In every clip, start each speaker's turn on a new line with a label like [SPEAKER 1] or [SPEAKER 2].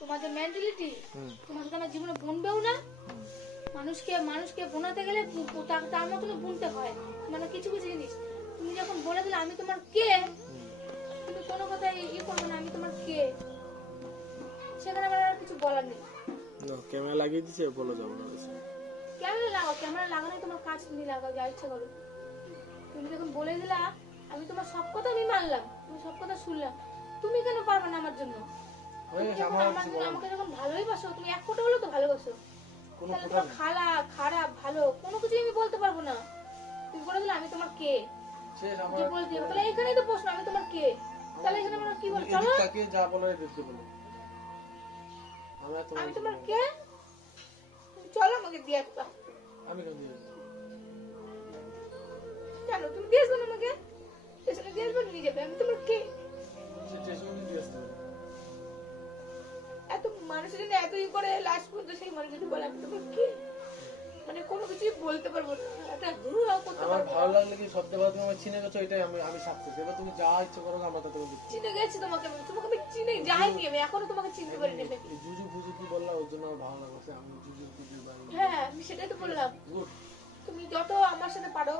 [SPEAKER 1] তোমার যে মেন্টালিটি তোমার আমার জীবনে বুনবেও না। মানুষকে মানুষকে বোনাতে গেলে তার মতন বুনতে হয়। মানে কিছু কিছু জিনিস। তুমি যখন বলে দিলে আমি তোমার কে? তুমি কোনো কথা ই করবে না আমি তোমার কে? সেখানে আমার আর কিছু বলার নেই।
[SPEAKER 2] ক্যামেরা লাগিয়ে দিছে বলে যাব না
[SPEAKER 1] ক্যামেরা লাগাও ক্যামেরা লাগানোই তোমার কাজ তুমি লাগাও যা ইচ্ছা করো। তুমি যখন বলে দিলা আমি তোমার সব কথা আমি মানলাম তুমি সব কথা শুনলাম তুমি কেন পারবে না আমার জন্য? তুমি
[SPEAKER 2] গেছে,
[SPEAKER 1] যখন
[SPEAKER 2] আমার
[SPEAKER 1] আমার
[SPEAKER 2] কিছু
[SPEAKER 1] জন্য
[SPEAKER 2] বলার
[SPEAKER 1] আমাকে যখন ভালোই বাসো তুমি এক ফোঁটা হলেও তো ভালোবাসো। তাহলে তোমার খালা খারাপ ভালো কোনো কিছুই আমি বলতে পারব না। তুমি বলে দিলে আমি তোমার কে? যে
[SPEAKER 2] আমার
[SPEAKER 1] তাহলে এখানেই তো প্রশ্ন আমি তোমার কে? তাহলে এখানে আমরা কি বল? চলো।
[SPEAKER 2] এদিক যা বলার দেখতে বলো।
[SPEAKER 1] আমি তোমার কে? তুমি চলো আমাকে দিয়ে আসবা
[SPEAKER 2] আমি কেন দিয়ে
[SPEAKER 1] কেন তুমি দিয়ে আসবে না আমাকে। স্টেশনে দিয়ে আসবে নিয়ে যাবে। আমি তোমার কে?
[SPEAKER 2] স্টেশনে দিয়ে আসতে হবে
[SPEAKER 1] এত মানুষের জন্য এত ই করে লাস্ট পর্যন্ত সেই মানুষ যদি বলে আমি তোমার কে? মানে কোনো কিছুই বলতে পারব না। একটা হুড়া করতে
[SPEAKER 2] আমার ভালো। লাগলে কি সত্যি কথা তুমি আমার চিনে গেছো এটাই আমি আমি সাকসেস। এবার তুমি যা ইচ্ছে করো আমরা তা তোমাকে দিচ্ছি
[SPEAKER 1] চিনে গেছি তোমাকে আমি তোমাকে আমি চিনে যাইনি আমি এখনও তোমাকে চিনতে পারিনি আমি।
[SPEAKER 2] জুজু ফুজু কি বললাম ওর জন্য আমার ভালো লাগছে আমি জুজু ফুজু
[SPEAKER 1] হ্যাঁ আমি সেটাই তো বললাম। তুমি যত আমার সাথে পারো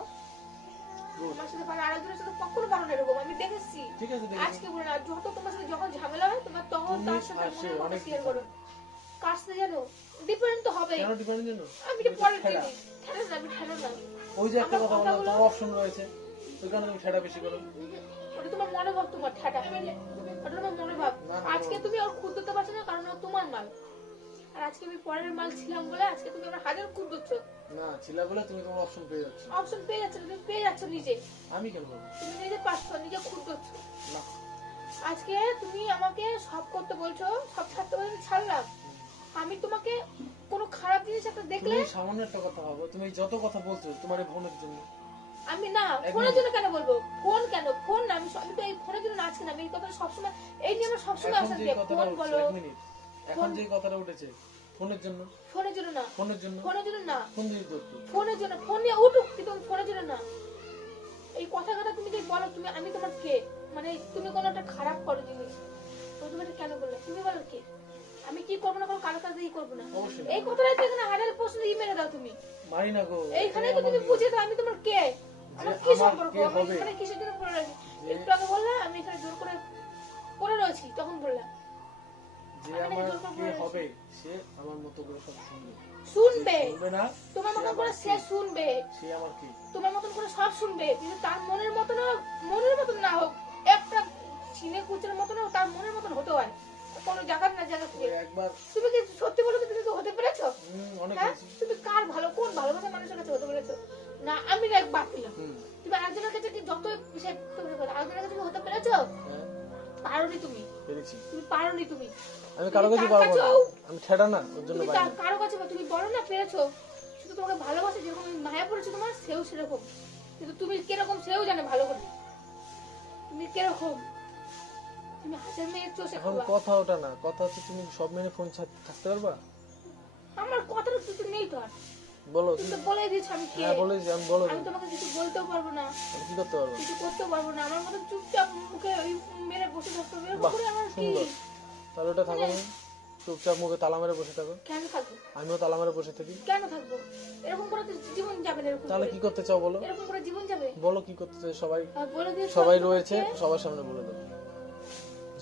[SPEAKER 1] আমার সাথে পারো আরেকজনের সাথে কখনো পারো না এরকম আমি দেখেছি।
[SPEAKER 2] ঠিক আছে
[SPEAKER 1] আজকে বলে না যত তোমার সাথে যখন ঝামেলা হয় তোমার তখন তার সাথে মনের কথা শেয়ার করো। কার সাথে জানো? ডিপেন্ড তো হবে
[SPEAKER 2] কেন ডিপেন্ড জানো?
[SPEAKER 1] আমি তো পরের
[SPEAKER 2] ঠেলা।
[SPEAKER 1] ঠেলো না আমি ঠেলো না।
[SPEAKER 2] ওই যে একটা কথা বললাম তোমার অপশন রয়েছে। ওই কারণে তুমি সেটা বেশি করো।
[SPEAKER 1] ওটা তোমার মনোভাব তোমার ঠাটা ওটা তোমার মনোভাব। আজকে তুমি ওর খুদ দিতে পারছ না কারণ ও তোমার মাল। আর আজকে আমি পরের মাল ছিলাম বলে আজকে তুমি আমার হাজার খুদ দিচ্ছ
[SPEAKER 2] না ছিলা বলে তুমি তোমার অপশন পেয়ে যাচ্ছ।
[SPEAKER 1] অপশন পেয়ে যাচ্ছ তুমি পেয়ে যাচ্ছ নিজে।
[SPEAKER 2] আমি কেন পাবো
[SPEAKER 1] তুমি নিজে পাচ্ছ নিজে দিচ্ছ
[SPEAKER 2] না।
[SPEAKER 1] আজকে তুমি আমাকে সব করতে বলছো সব ছাড়তে বলছো ছাড়লাম। আমি তোমাকে কোনো খারাপ জিনিস একটা দেখলে
[SPEAKER 2] তুমি সামান্য একটা কথা ভাবো তুমি যত কথা বলছো তোমার এই বোনের জন্য।
[SPEAKER 1] আমি না ফোনের জন্য কেন বলব? ফোন কেন? ফোন না আমি আমি তো এই ফোনের জন্য আজকে না আমি এই কথা সবসময় এই নিয়ে আমার সবসময়
[SPEAKER 2] এখন
[SPEAKER 1] অশান্তি
[SPEAKER 2] যে
[SPEAKER 1] ফোন বলো।
[SPEAKER 2] এখন যে কথাটা উঠেছে ফোনের জন্য?
[SPEAKER 1] ফোনের জন্য না।
[SPEAKER 2] ফোনের জন্য?
[SPEAKER 1] ফোনের জন্য না।
[SPEAKER 2] ফোন দিয়ে ধরতো
[SPEAKER 1] ফোনের জন্য ফোন নিয়ে উঠুক কিন্তু ফোনের জন্য না। এই কথা কথা তুমি যদি বলো তুমি আমি তোমার কে? মানে তুমি কোনো একটা খারাপ করো জিনিস। তো তুমি এটা কেন বললে? তুমি বলো কে? আমি কি করব না কোনো কারও কাছে ই করব না। এই কথাটা তো এখানে হাজার প্রশ্ন ই মেরে দাও তুমি।
[SPEAKER 2] মারি না গো
[SPEAKER 1] এইখানে তো তুমি বুঝে দাও আমি তোমার কে? আমার কি সম্পর্ক? আমি এখানে কিসের জন্য পড়ে রয়েছি? একটু আগে বললে আমি এখানে জোর করে পড়ে রয়েছি তখন বললাম।
[SPEAKER 2] যে
[SPEAKER 1] আমি
[SPEAKER 2] আমার কে। হবে সে আমার মতো করে সব শুনবে।
[SPEAKER 1] শুনবে?
[SPEAKER 2] না
[SPEAKER 1] তোমার মতন করে সে শুনবে।
[SPEAKER 2] সে আমার কি?
[SPEAKER 1] তোমার মতন করে সব শুনবে কিন্তু তার মনের মতন মনের মতন না হোক একটা চিনে কুচের মতন তার মনের মতন হতে হয় কোনো জায়গা না জায়গা থেকে
[SPEAKER 2] একবার
[SPEAKER 1] তুমি কি সত্যি বলো তুমি তো হতে পেরেছ? হ্যাঁ? তুমি কার ভালো কোন ভালোবাসা মানুষের কাছে হতে পেরেছ? না আমি এক বাদ দিলাম। তুমি আরেকজনের কাছে কি যত সে পারোনি তুমি?
[SPEAKER 2] পেরেছি।
[SPEAKER 1] তুমি পারোনি তুমি।
[SPEAKER 2] আমি কারও কাছে পারব না। আমি ঠেডা না ওর জন্য পারি
[SPEAKER 1] কারও কাছে তুমি বলো না পেরেছ? শুধু তোমাকে ভালোবাসে যেরকম মায়া পড়েছি তোমার সেও সেরকম। কিন্তু তুমি কীরকম সেও জানে ভালো করে। তুমি কীরকম? তুমি হাজার মেয়ের চোষে
[SPEAKER 2] এখন কথা ওটা না। কথা হচ্ছে তুমি সব মেনে ফোন থাকতে পারবা?
[SPEAKER 1] আমার কথাটা কিছু নেই তো আর।
[SPEAKER 2] বলো।
[SPEAKER 1] তুমি তো বলে দিয়েছ আমি কে?
[SPEAKER 2] হ্যাঁ বলেছি আমি বলো।
[SPEAKER 1] আমি তোমাকে কিছু বলতেও পারব না।
[SPEAKER 2] আমি কি করতে পারব?
[SPEAKER 1] কিছু করতেও পারব না। আমার মতো চুপচাপ মুখে ওই মেরে বসে থাকতে হবে।
[SPEAKER 2] বাহ,
[SPEAKER 1] করে আমার কি?
[SPEAKER 2] সুন্দর। তাহলে ওটা থাকো চুপচাপ মুখে তালা মেরে বসে থাকো।
[SPEAKER 1] কেন থাকব?
[SPEAKER 2] আমিও তালা মেরে বসে থাকি।
[SPEAKER 1] কেন থাকব? এরকম করে জীবন যাবে না এরকম
[SPEAKER 2] তাহলে। কি করতে চাও বলো?
[SPEAKER 1] এরকম করে জীবন যাবে?
[SPEAKER 2] বলো কি করতে চাও সবাই। সবাই রয়েছে সবার সামনে বলে দেবো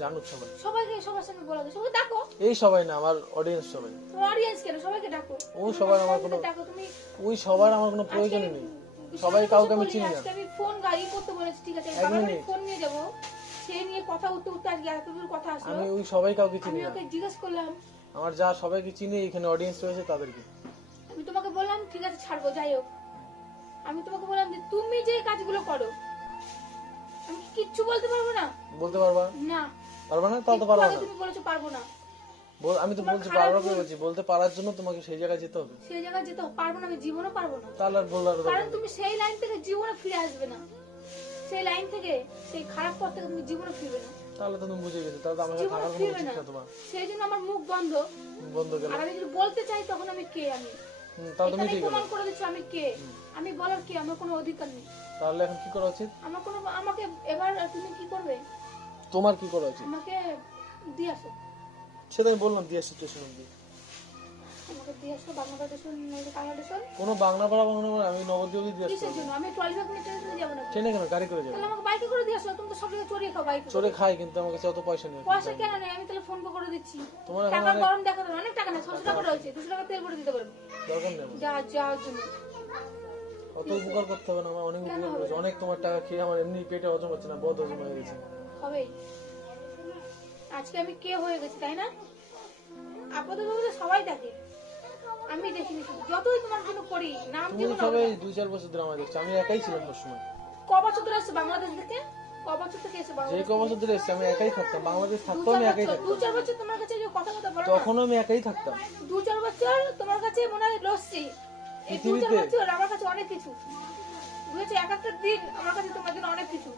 [SPEAKER 2] জানুক সবাই।
[SPEAKER 1] সবাইকে সবার সামনে বলা যায়। সবাই ডাকো।
[SPEAKER 2] এই সবাই না আমার অডিয়েন্স সবাই।
[SPEAKER 1] তোমার অডিয়েন্স কেন? সবাইকে ডাকো।
[SPEAKER 2] ওই সবার আমার কোনো
[SPEAKER 1] ডাকো তুমি
[SPEAKER 2] ওই সবার আমার কোনো প্রয়োজনই নেই। সবাই কাউকে আমি চিনি না।
[SPEAKER 1] আমি ফোন গাড়ি করতে বলেছি ঠিক আছে?
[SPEAKER 2] এক
[SPEAKER 1] বাবার ফোন নিয়ে যাব। সে নিয়ে কথা উঠতে উঠতে আজকে এত দূর কথা আসলো।
[SPEAKER 2] আমি ওই সবাই কাউকে চিনি
[SPEAKER 1] আমি ওকে জিজ্ঞেস করলাম
[SPEAKER 2] আমার যা সবাইকে চিনি এখানে অডিয়েন্স রয়েছে তাদেরকে।
[SPEAKER 1] আমি তোমাকে বললাম ঠিক আছে ছাড়বো যাই হোক। আমি তোমাকে বললাম যে তুমি যে কাজগুলো করো আমি কিচ্ছু বলতে পারব না?
[SPEAKER 2] বলতে পারবা?
[SPEAKER 1] না।
[SPEAKER 2] পারবা না? তাও তো পারবা না।
[SPEAKER 1] তুমি বলেছ পারব না।
[SPEAKER 2] বল- আমি তো বলছি পারবা
[SPEAKER 1] গুণ-
[SPEAKER 2] বলছি। বলতে পারার জন্য তোমাকে সেই জায়গায় যেতে হবে।
[SPEAKER 1] সেই জায়গায় যেতে পারব না আমি জীবনও পারব না।
[SPEAKER 2] তাহলে আর বলার
[SPEAKER 1] কারণ তুমি সেই লাইন থেকে জীবনে ফিরে আসবে না। সেই লাইন থেকে সেই খারাপ পথ থেকে তুমি জীবনে ফিরবে না।
[SPEAKER 2] তাহলে তো তুমি বুঝে গেছো। তাহলে আমার থাকার কোনো উচিত
[SPEAKER 1] না।
[SPEAKER 2] তোমার।
[SPEAKER 1] সেই জন্য আমার মুখ বন্ধ।
[SPEAKER 2] বন্ধ গেল।
[SPEAKER 1] আর আমি যদি বলতে চাই তখন আমি কে আমি?
[SPEAKER 2] তাহলে তুমি ঠিক
[SPEAKER 1] প্রমাণ করে দিচ্ছি আমি কে। আমি বলার কে? আমার কোনো অধিকার নেই।
[SPEAKER 2] তাহলে এখন কি করা উচিত?
[SPEAKER 1] আমার কোনো আমাকে এবার তুমি কি করবে?
[SPEAKER 2] তোমার কি করা উচিত?
[SPEAKER 1] আমাকে দিয়ে আসো।
[SPEAKER 2] সেটা আমি বললাম দিয়ে স্টেশন অব্দি।
[SPEAKER 1] আমাকে দিয়ে আসো
[SPEAKER 2] কোনো বাংলা পাড়া বাংলা পাড়া আমি নবদ্বীপ দিয়ে
[SPEAKER 1] কিসের জন্য? আমি ট্রেনে যাব না
[SPEAKER 2] ট্রেনে কেন? গাড়ি করে যাব।
[SPEAKER 1] তাহলে আমাকে বাইকে করে দিয়ে আসো তুমি তো সব জায়গায় চড়িয়ে খাও বাইকে
[SPEAKER 2] চড়ে খাই কিন্তু আমার কাছে অত পয়সা নেই।
[SPEAKER 1] পয়সা কেন নেই? আমি তাহলে ফোন করে দিচ্ছি।
[SPEAKER 2] তোমার
[SPEAKER 1] টাকা গরম দেখা অনেক টাকা না ছশো টাকা রয়েছে দুশো টাকা তেল ভরে দিতে পারব।
[SPEAKER 2] দরকার নেই।
[SPEAKER 1] যা যাওয়ার জন্য
[SPEAKER 2] অত উপকার করতে হবে না আমার অনেক উপকার করেছে। অনেক তোমার টাকা খেয়ে আমার এমনি পেটে হজম হচ্ছে না বদ হজম হয়ে গেছে।
[SPEAKER 1] হবেই। আজকে আমি কে হয়ে গেছি তাই না? আপাতত সবাই দেখে আমি দেখিনি যতই তোমার জন্য করি নাম জীবন
[SPEAKER 2] সবাই দুই চার বছর ধরে আমার দেখছ। আমি একাই ছিলাম ওর সময়
[SPEAKER 1] ক বছর ধরে আসছে বাংলাদেশ থেকে? ক বছর থেকে এসে
[SPEAKER 2] যে ক বছর ধরে এসছি আমি একাই থাকতাম। বাংলাদেশ আমি একাই
[SPEAKER 1] দু চার বছর তোমার কাছে যে কথা কথা বলো না।
[SPEAKER 2] তখনও আমি একাই থাকতাম।
[SPEAKER 1] দু চার বছর তোমার কাছে মনে হয় লসছি এই দু চার বছর আমার কাছে অনেক কিছু। বুঝেছ এক একটা দিন আমার কাছে তোমার জন্য অনেক কিছু।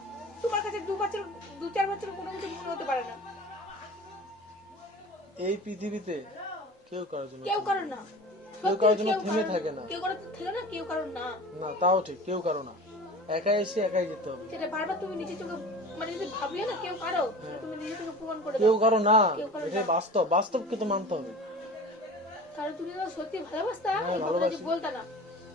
[SPEAKER 1] তোমার কাছে দু বছর দু চার বছর কোনো কিছু মনে হতে পারে না।
[SPEAKER 2] এই পৃথিবীতে কেউ কারোর জন্য
[SPEAKER 1] কেউ কারও না।
[SPEAKER 2] কেউ কারোর জন্য থেমে থাকে না।
[SPEAKER 1] কেউ কারও থেকে না কেউ কারও না।
[SPEAKER 2] না তাও ঠিক কেউ কারও না। একাই এসে একাই যেতে হবে।
[SPEAKER 1] সেটা বারবার তুমি নিজে চোখে মানে যদি ভাবিও না কেউ কারও তুমি নিজে চোখে প্রমাণ করে
[SPEAKER 2] কেউ কারও না এটাই বাস্তব বাস্তবকে তো মানতে হবে।
[SPEAKER 1] কারণ তুমি যখন সত্যি ভালোবাসতা
[SPEAKER 2] হ্যাঁ, ভালোবাসি।
[SPEAKER 1] বলতা না।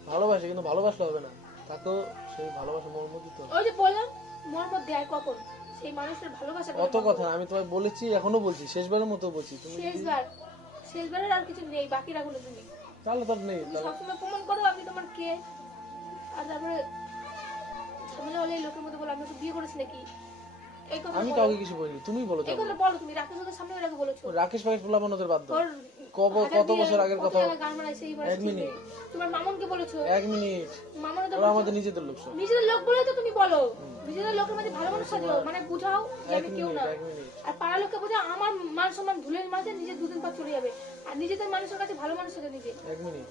[SPEAKER 2] ভালোবাসে কিন্তু ভালোবাসলে হবে না। তাকেও সেই ভালোবাসা মর্ম দিতে হবে।
[SPEAKER 1] ওই যে বললাম মোর মধ্যে আর কখন? সেই মানুষের ভালোবাসা
[SPEAKER 2] অত কথা না, আমি তোমায় বলেছি এখনও বলছি শেষবারের মতো বলছি তুমি
[SPEAKER 1] শেষবার? শেষবারের আর কিছু নেই বাকি রাখল তুমি।
[SPEAKER 2] তাহলে তো নেই
[SPEAKER 1] সবসময় প্রমাণ করো আমি তোমার কে। আর তারপরে ঝামেলা হলে এই লোকের মধ্যে বলো আমি ওকে বিয়ে করেছি নাকি? এই কথা
[SPEAKER 2] আমি কাউকে কিছু বলিনি তুমি বলো
[SPEAKER 1] এই
[SPEAKER 2] তো
[SPEAKER 1] কথা বলো তুমি রাকেশ ওদের সামনে এরকম বলেছ।
[SPEAKER 2] রাকেশ পাকেশ পোলাপান ওদের বাদ দাও কব- কত বছর আগের কথা? এক মিনিট।
[SPEAKER 1] তোমার মামনকে বলেছ?
[SPEAKER 2] এক মিনিট।
[SPEAKER 1] মামন
[SPEAKER 2] ওরা আমাদের নিজেদের লোক
[SPEAKER 1] নিজেদের লোক বলে তো তুমি বলো। নিজেদের লোকের মধ্যে ভালো মানুষ সাজো মানে বুঝাও যে আমি কেউ না। আর পাড়ার লোককে বোঝাও আমার মান সম্মান ধুলের মাঝে নিজে দুদিন পর চলে যাবে। আর নিজেদের মানুষের কাছে ভালো মানুষ সাজো নিজে।
[SPEAKER 2] এক মিনিট।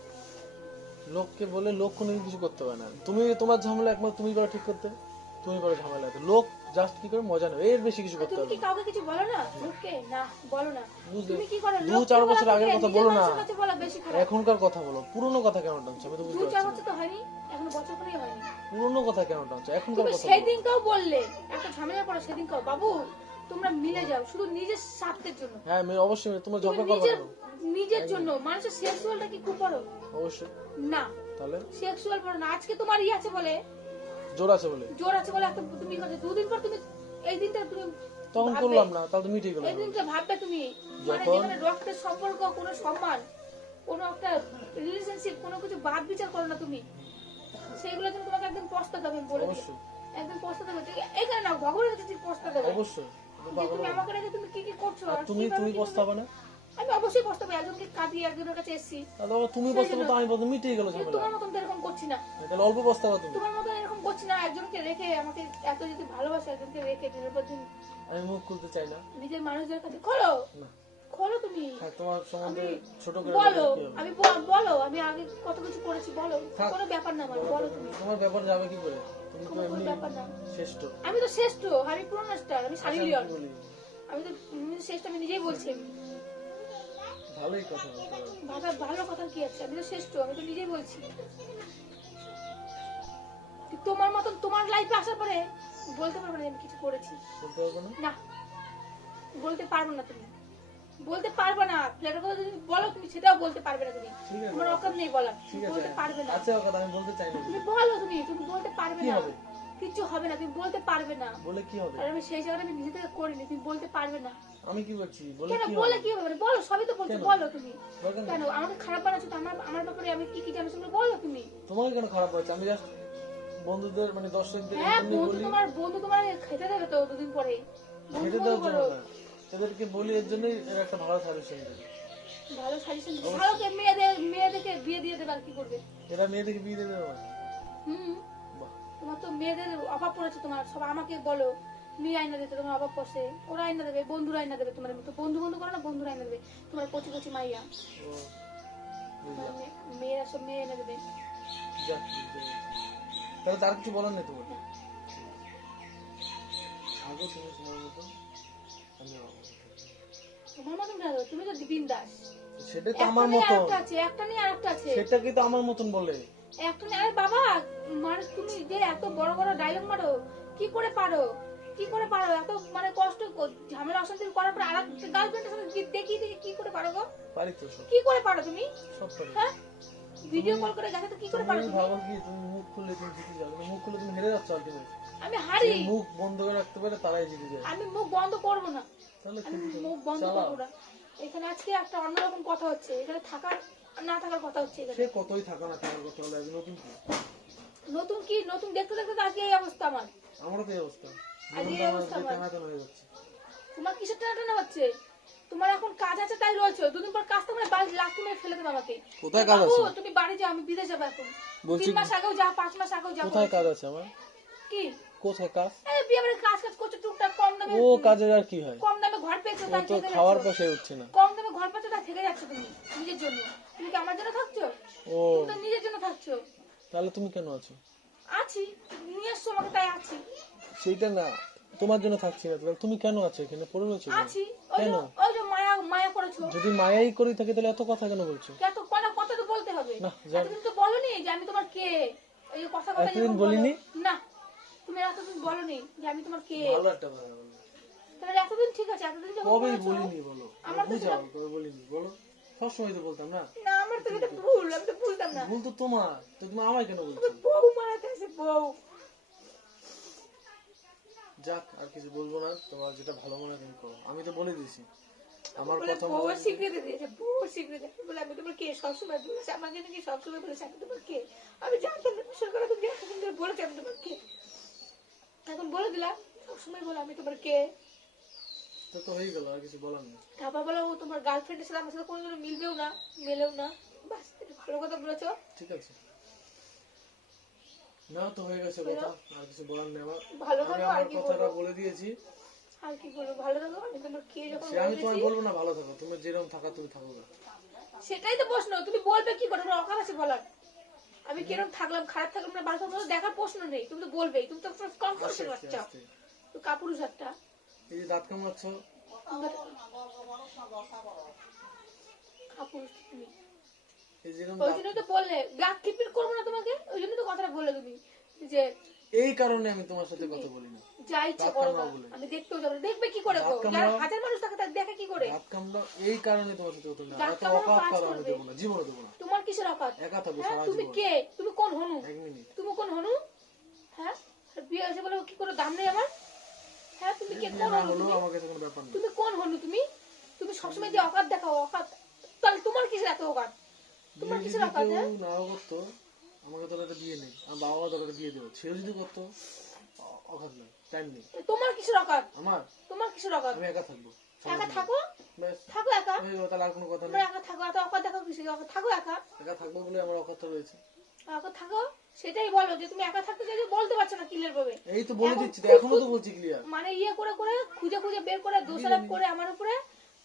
[SPEAKER 2] লোককে বলে লোক কোনো কিছু করতে পারে না। তুমি তোমার ঝামেলা একমাত্র তুমি পারো ঠিক করতে। তুমি পারো ঝামেলা লোক জাস্ট কি করে মজা নেবে? এর বেশি কিছু করতে
[SPEAKER 1] তুমি কি কাউকে কিছু বলো না? লোককে? না বলো না। তুমি কি করো?
[SPEAKER 2] দু চার বছর আগের কথা বলো না। এখনকার কথা বলো। পুরনো কথা কেন টানছো? আমি তো বুঝতে পারছি
[SPEAKER 1] বছর তো হয়নি। এখনও বছর করেই হয়নি।
[SPEAKER 2] পুরনো কথা কেন টানছো? এখনকার কথা বলো।
[SPEAKER 1] সেদিনকেও বললে একটা ঝামেলা পড়ে সেদিনকেও বাবু তোমরা মিলে যাও শুধু নিজের স্বার্থের জন্য।
[SPEAKER 2] হ্যাঁ আমি অবশ্যই তোমার
[SPEAKER 1] তুমি
[SPEAKER 2] ঝগড়া করব
[SPEAKER 1] নিজের নিজের জন্য। মানুষের সেক্সুয়ালটা কি খুব বড়?
[SPEAKER 2] অবশ্যই।
[SPEAKER 1] না।
[SPEAKER 2] তাহলে?
[SPEAKER 1] সেক্সুয়াল বড় না। আজকে তোমার ই আছে বলে
[SPEAKER 2] জোর আছে বলে।
[SPEAKER 1] জোর আছে বলে একটা তুমি করছ দুদিন পর তুমি এই দিনটা তুমি
[SPEAKER 2] তখন করলাম না তাহলে তো মিটে গেল।
[SPEAKER 1] এই দিনটা ভাববে তুমি। মানে
[SPEAKER 2] যখন-
[SPEAKER 1] রক্তের সম্পর্ক কোনো সম্মান কোনো একটা রিলেশনশিপ কোনো কিছু বাদ বিচার করো না তুমি। সেইগুলো জন্য তোমাকে একদম পস্তাতে হবে বলে দিই। একদম পস্তাতে হবে? এখানে না ভগবানের কাছে তুমি পস্তাতে হবে।
[SPEAKER 2] অবশ্যই।
[SPEAKER 1] তুমি আমাকে রেখে তুমি কি কি করছ
[SPEAKER 2] তুমি তুমি পস্তাবে না?
[SPEAKER 1] আমি অবশ্যই পস্তাবো একজনকে কাঁদিয়ে একজনের কাছে এসেছি।
[SPEAKER 2] তাহলে তুমি তো আমি বলতে মিটে গেল ঝামেলা।
[SPEAKER 1] তোমার মতন এরকম করছি না।
[SPEAKER 2] তাহলে অল্প তুমি।
[SPEAKER 1] তোমার মতন এরকম করছি না একজনকে রেখে আমাকে এত যদি ভালোবাসে একজনকে রেখে দিনের পর দিন
[SPEAKER 2] আমি মুখ খুলতে চাই না।
[SPEAKER 1] নিজের মানুষদের কাছে খোলো! খোলো তুমি।
[SPEAKER 2] তোমার সম্বন্ধে ছোট করে
[SPEAKER 1] বলো আমি বলো আমি আগে কত কিছু করেছি বলো। কোনো ব্যাপার না আমার বলো তুমি।
[SPEAKER 2] তোমার ব্যাপার যাবে কি করে? তুমি তো এমনি শ্রেষ্ঠ।
[SPEAKER 1] আমি তো শ্রেষ্ঠ আমি পুরনো স্টার আমি
[SPEAKER 2] আচ্ছা, আমি
[SPEAKER 1] আমি তো শ্রেষ্ঠ আমি নিজেই বলছি।
[SPEAKER 2] ভালোই কথা পারো।
[SPEAKER 1] ভালো কথা কি আছে? আমি তো শ্রেষ্ঠ আমি তো নিজেই বলছি। তোমার মতন তোমার লাইফে আসার পরে বলতে পারব না আমি কিছু করেছি।
[SPEAKER 2] বলতে পারব না?
[SPEAKER 1] না বলতে পারব না তুমি। বলতে পারবে না ফ্ল্যাটের কথা যদি বলো তুমি সেটাও বলতে পারবে না তুমি। তোমার অকাত নেই বলা তুমি বলতে পারবে না।
[SPEAKER 2] আচ্ছা কথা আমি বলতে চাই না।
[SPEAKER 1] তুমি বলো তুমি তুমি বলতে পারবে না? কিছু হবে না তুমি বলতে পারবে না।
[SPEAKER 2] বলে কি হবে?
[SPEAKER 1] আর আমি সেই জায়গাটা আমি নিজে থেকে করিনি তুমি বলতে পারবে না।
[SPEAKER 2] আমি কি করছি? বলে
[SPEAKER 1] কেন?
[SPEAKER 2] কি
[SPEAKER 1] বলে কি হবে মানে বলো সবই তো বলছো বলো তুমি। কেন? আমাকে খারাপ বানাচ্ছো তো আমার আমার ব্যাপারে আমি কি কি জানো সেগুলো বলো তুমি।
[SPEAKER 2] তোমাকে কেন খারাপ হয়েছে আমি জাস্ট বন্ধুদের মানে দর্শকদের
[SPEAKER 1] হ্যাঁ বন্ধু
[SPEAKER 2] বলি।
[SPEAKER 1] তোমার বন্ধু তোমার খেতে দেবে তো দুদিন পরে
[SPEAKER 2] খেতে
[SPEAKER 1] করো।
[SPEAKER 2] না। এদেরকে বলি এর জন্যই একটা ভালো সাজেশন দেবে।
[SPEAKER 1] ভালো সাজেশন ভালো কে মেয়েদের মেয়েদেরকে বিয়ে দিয়ে দেবে আর কি করবে?
[SPEAKER 2] এরা মেয়েদেরকে বিয়ে দেবে
[SPEAKER 1] হুম। তোমার তো মেয়েদের অভাব পড়েছে তোমার। সব আমাকে বলো। মেয়ে আইনা দিতে তোমার অভাব পড়ছে ওরা আইনা দেবে বন্ধুরা আইনা দেবে তোমার তো বন্ধু বন্ধু করো না বন্ধুরা আইনা দেবে। তোমার কচি কচি মাইয়া।
[SPEAKER 2] ও
[SPEAKER 1] মেয়েরা সব মেয়ে এনে দেবে।
[SPEAKER 2] তাহলে তার কিছু বলার নেই তোমার? থাকো তুমি তোমার মতো আমি আমার মতো থাকি।
[SPEAKER 1] তোমার মতন কেন? তুমি তো দিবিন দাস
[SPEAKER 2] সেটাই তো আমার
[SPEAKER 1] নিয়ে আছে একটা নিয়ে আরেকটা আছে।
[SPEAKER 2] সেটা কি তো আমার মতন বলে।
[SPEAKER 1] একটা নিয়ে আরে বাবা মানে তুমি যে এত বড় বড় ডায়লগ মারো কি করে পারো? কি কি করে পারো এত মানে কষ্ট ঝামেলা অশান্তি করার পর আর গার্লফ্রেন্ডের সাথে কি- দেখিয়ে দেখি কি করে পারো গো?
[SPEAKER 2] পারি তো
[SPEAKER 1] কি করে পারো তুমি? হ্যাঁ? ভিডিও কল করে দেখো তো কি করে পারো
[SPEAKER 2] তুমি ভাবো কি তুমি মুখ খুললে তুমি জিতে যাবে। মুখ খুললে তুমি হেরে যাচ্ছ আলটিমেট
[SPEAKER 1] আমি হারি।
[SPEAKER 2] মুখ বন্ধ করে রাখতে পারে তারাই জিতে যায়
[SPEAKER 1] আমি মুখ বন্ধ করব না। আমি মুখ বন্ধ। করব না। এখানে আজকে একটা অন্যরকম কথা হচ্ছে। এখানে থাকার না থাকার কথা হচ্ছে এখানে।
[SPEAKER 2] সে কতই থাকা না থাকার কথা হলে নতুন কি?
[SPEAKER 1] নতুন কি? নতুন দেখতে দেখতে তো আজকে এই অবস্থা আমার।
[SPEAKER 2] আমারও তো এই অবস্থা।
[SPEAKER 1] তোমার কিসের টানা হচ্ছে? তোমার এখন কাজ আছে তাই রয়েছে। দুদিন পর কাজ বাড়ি লাখ মেরে ফেলে দেবে আমাকে।
[SPEAKER 2] কোথায় কাজ আছে?
[SPEAKER 1] তুমি বাড়ি যাও আমি বিদেশ যাব এখন।
[SPEAKER 2] বলছি
[SPEAKER 1] তিন মাস আগেও যা পাঁচ মাস আগেও যাব
[SPEAKER 2] কোথায় কাজ আছে আমার?
[SPEAKER 1] কি?
[SPEAKER 2] কোথায় কাজ?
[SPEAKER 1] এই বিয়ে বাড়ির কাজ কাজ করছ টুকটাক কম দামে
[SPEAKER 2] ও কাজের আর কি হয়?
[SPEAKER 1] কম দামে ঘর পেয়েছ তাই
[SPEAKER 2] তো খাওয়ার পাশে উঠছে না।
[SPEAKER 1] কম দামে ঘর পাচ্ছ তাই থেকে যাচ্ছ তুমি নিজের জন্য। তুমি কি আমার জন্য থাকছো?
[SPEAKER 2] ও।
[SPEAKER 1] তুমি তো নিজের জন্য থাকছো।
[SPEAKER 2] তাহলে তুমি কেন আছো?
[SPEAKER 1] আছি নিয়ে এসছো আমাকে তাই আছি।
[SPEAKER 2] সেইটা না তোমার জন্য থাকছি না। তাহলে তুমি কেন আছো এখানে? পড়ে রয়েছো কেন?
[SPEAKER 1] আছি।
[SPEAKER 2] কেন?
[SPEAKER 1] ওই যে মায়া মায়া করেছ।
[SPEAKER 2] যদি মায়াই করি থাকে তাহলে এত কথা কেন বলছো?
[SPEAKER 1] কত কথা কথা তো বলতে হবে।
[SPEAKER 2] না।
[SPEAKER 1] এতদিন তো বলনি যে আমি তোমার কে? এই কথা কথা
[SPEAKER 2] এতদিন
[SPEAKER 1] যখন
[SPEAKER 2] বলিনি?
[SPEAKER 1] না তুমি এতদিন বলনি যে আমি তোমার কে।
[SPEAKER 2] ভালো একটা কথা বলো।
[SPEAKER 1] তাহলে এতদিন ঠিক আছে এতদিন যখন
[SPEAKER 2] কবে বলিনি বলো?
[SPEAKER 1] আমার তো
[SPEAKER 2] বুঝাও কবে বলিনি বলো? সবসময় তো বলতাম না?
[SPEAKER 1] না আমার তো এটা ভুল আমি তো বুঝতাম না।
[SPEAKER 2] ভুল তো তোমার। তো তুমি আমায় কেন বলছো?
[SPEAKER 1] বউ মারাতে আছে বউ।
[SPEAKER 2] যাক আর কিছু বলব না। তোমার যেটা ভালো মনে তুমি করো। আমি তো বলে দিয়েছি। আমার কথা
[SPEAKER 1] বউ স্বীকৃতি দিয়েছে বউ স্বীকৃতি। বলে আমি তোমার কে? সবসময় বলেছে আমাকে নাকি সবসময় বলেছে আমি তোমার কে? আমি জানতাম না বিশ্বাস করে তুমি এতদিন ধরে বলেছে আমি তোমার কে? এখন বলে দিলাম সবসময় বলে আমি তোমার কে?
[SPEAKER 2] তো তো হয়ে গেল আর কিছু বলার নেই।
[SPEAKER 1] তারপর বলো ও তোমার গার্লফ্রেন্ডের সাথে আমার সাথে কোনোদিনও মিলবেও না মেলেও না। বাস ভালো কথা বলেছ।
[SPEAKER 2] ঠিক আছে। না তো হয়ে গেছে কথা আর কিছু বলার নেই আমার।
[SPEAKER 1] ভালো থাকো আর কি
[SPEAKER 2] কথাটা বলে দিয়েছি।
[SPEAKER 1] আর কি বলব? ভালো থাকো আমি তোমার কে যখন
[SPEAKER 2] আমি তোমায় বলব না ভালো থাকো। তুমি যেরকম থাকা তুমি থাকো না।
[SPEAKER 1] সেটাই তো প্রশ্ন তুমি বলবে কি করে? অকাল আছে বলার। আমি কীরকম থাকলাম খারাপ থাকলাম না ভালো থাকলাম দেখার প্রশ্ন নেই। তুমি তো বলবেই তুমি তো কম পারছ
[SPEAKER 2] আস্তে
[SPEAKER 1] তো কাপুরুষ একটা।
[SPEAKER 2] এই যে দাঁত কামাচ্ছ
[SPEAKER 1] কাপুরুষ তুমি। ওই জন্য তো বললে ব্ল্যাক কিপিট করব না তোমাকে? ওই জন্য তো কথাটা বললে তুমি যে
[SPEAKER 2] এই কারণে আমি তোমার সাথে কথা বলি না।
[SPEAKER 1] যা ইচ্ছা করো
[SPEAKER 2] কামড়াও
[SPEAKER 1] না।
[SPEAKER 2] বলে।
[SPEAKER 1] আমি দেখতেও যাব দেখবে কি করে গো
[SPEAKER 2] দাঁত
[SPEAKER 1] হাজার মানুষ থাকে তার দেখে কি করে?
[SPEAKER 2] দাঁত এই কারণে তোমার সাথে কথা না। এত অকাত
[SPEAKER 1] কাজ
[SPEAKER 2] আমি দেবো না জীবনে দেবো না।
[SPEAKER 1] তোমার কিসের অকাত
[SPEAKER 2] একা থাকব
[SPEAKER 1] হ্যাঁ
[SPEAKER 2] সারা
[SPEAKER 1] তুমি কে? তুমি কোন হনু?
[SPEAKER 2] এক মিনিট।
[SPEAKER 1] তুমি কোন হনু? হ্যাঁ? বিয়ে হয়েছে বলে কি করে দাম নেই আমার? হ্যাঁ তুমি কে? কোন হনু
[SPEAKER 2] কোনো ব্যাপার নেই।
[SPEAKER 1] তুমি কোন হনু তুমি? তুমি সবসময় যে অকাত দেখাও অকাত। তাহলে তোমার কিসের এত অকাত? তোমার অকাত হ্যাঁ
[SPEAKER 2] নাও করতো আমাকে একটা বিয়ে নেই। আমার বাবা বিয়ে দেবো। সেও যদি করতো টাইম নেই।
[SPEAKER 1] তোমার অকাত
[SPEAKER 2] আমার?
[SPEAKER 1] তোমার অকাত
[SPEAKER 2] আমি একা থাকব।
[SPEAKER 1] একা থাকো? থাকো একা?
[SPEAKER 2] তাহলে আর কোনো কথা নেই।
[SPEAKER 1] একা থাকো এত অকাত কিসের? অকাত থাকো একা?
[SPEAKER 2] একা থাকব বলে আমার অকাতটা রয়েছে।
[SPEAKER 1] একা থাকো? সেটাই বলো যে তুমি একা থাকতে চাইছো বলতে পারছ না ক্লিয়ার ভাবে।
[SPEAKER 2] এই তো বলে দিচ্ছি এখনও তো বলছি ক্লিয়ার
[SPEAKER 1] মানে ইয়ে করে করে খুঁজে খুঁজে বের করে দোষারোপ করে আমার উপরে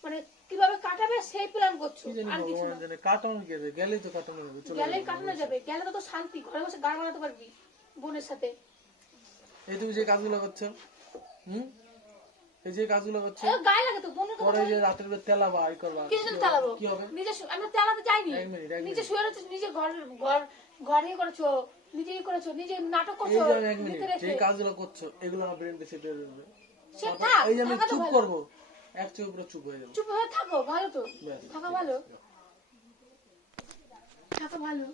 [SPEAKER 1] মানে কীভাবে কাটাবে সেই প্ল্যান করছ? আর কিছু না।
[SPEAKER 2] কাটানো গেলেই তো কাটানো চলে
[SPEAKER 1] গেলেই কাটানো যাবে গেলে তো শান্তি ঘরে বসে গান বানাতে পারবি বোনের সাথে।
[SPEAKER 2] এই তুমি যে কাজগুলো করছ হুম? এই যে কাজগুলো করছ
[SPEAKER 1] গায়ে লাগে তো বোনের
[SPEAKER 2] পরে যে রাতের বেলা তেলাবা আই করবা কি হবে?
[SPEAKER 1] নিজে শু- আমি তো চালাতে যাইনি নিজে শুয়ে রয়েছে নিজে ঘর ঘর ঘর ইয়ে করেছ নিজে ইয়ে করেছ নিজে নাটক করছ
[SPEAKER 2] যে কাজগুলো করছ এগুলো আমার দেবে।
[SPEAKER 1] সে
[SPEAKER 2] এই যে আমি চুপ করব। এক পুরো চুপ হয়ে যাব।
[SPEAKER 1] চুপ হয়ে থাকো ভালো তো। থাকা ভালো। থাকা ভালো।